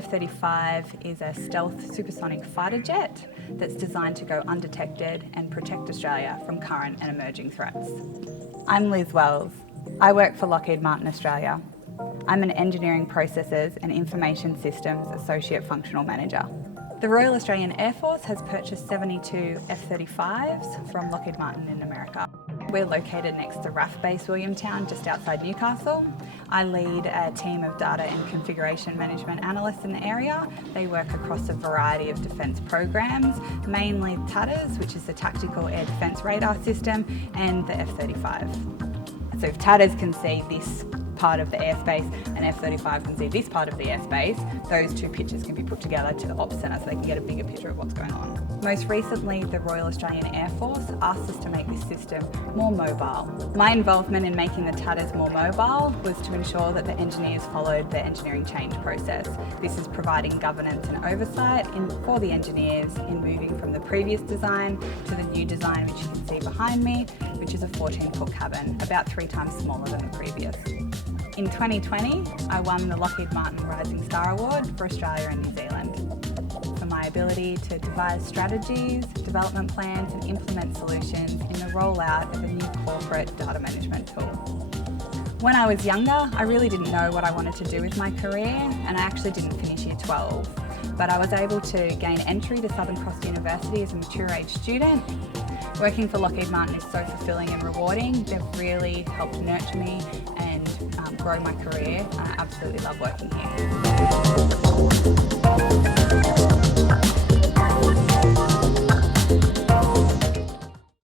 F-35 is a stealth supersonic fighter jet that's designed to go undetected and protect Australia from current and emerging threats. I'm Liz Wells. I work for Lockheed Martin Australia. I'm an Engineering Processes and Information Systems Associate Functional Manager. The Royal Australian Air Force has purchased 72 F-35s from Lockheed Martin in America. We're located next to RAF Base Williamtown, just outside Newcastle. I lead a team of data and configuration management analysts in the area. They work across a variety of defence programs, mainly TATRS, which is the Tactical Air Defence Radar System, and the F-35. So if TATRS can see this part of the airspace and F-35 can see this part of the airspace, those two pictures can be put together to the Ops Centre so they can get a bigger picture of what's going on. Most recently, the Royal Australian Air Force asked us to make this system more mobile. My involvement in making the TATRS more mobile was to ensure that the engineers followed the engineering change process. This is providing governance and oversight for the engineers in moving from the previous design to the new design, which you can see behind me, which is a 14-foot cabin, about 3 times smaller than the previous. In 2020, I won the Lockheed Martin Rising Star Award for Australia and New Zealand for my ability to devise strategies, development plans and implement solutions in the rollout of a new corporate data management tool. When I was younger, I really didn't know what I wanted to do with my career, and I actually didn't finish year 12. But I was able to gain entry to Southern Cross University as a mature age student. Working for Lockheed Martin is so fulfilling and rewarding. They've really helped nurture me and grow my career. I absolutely love working here.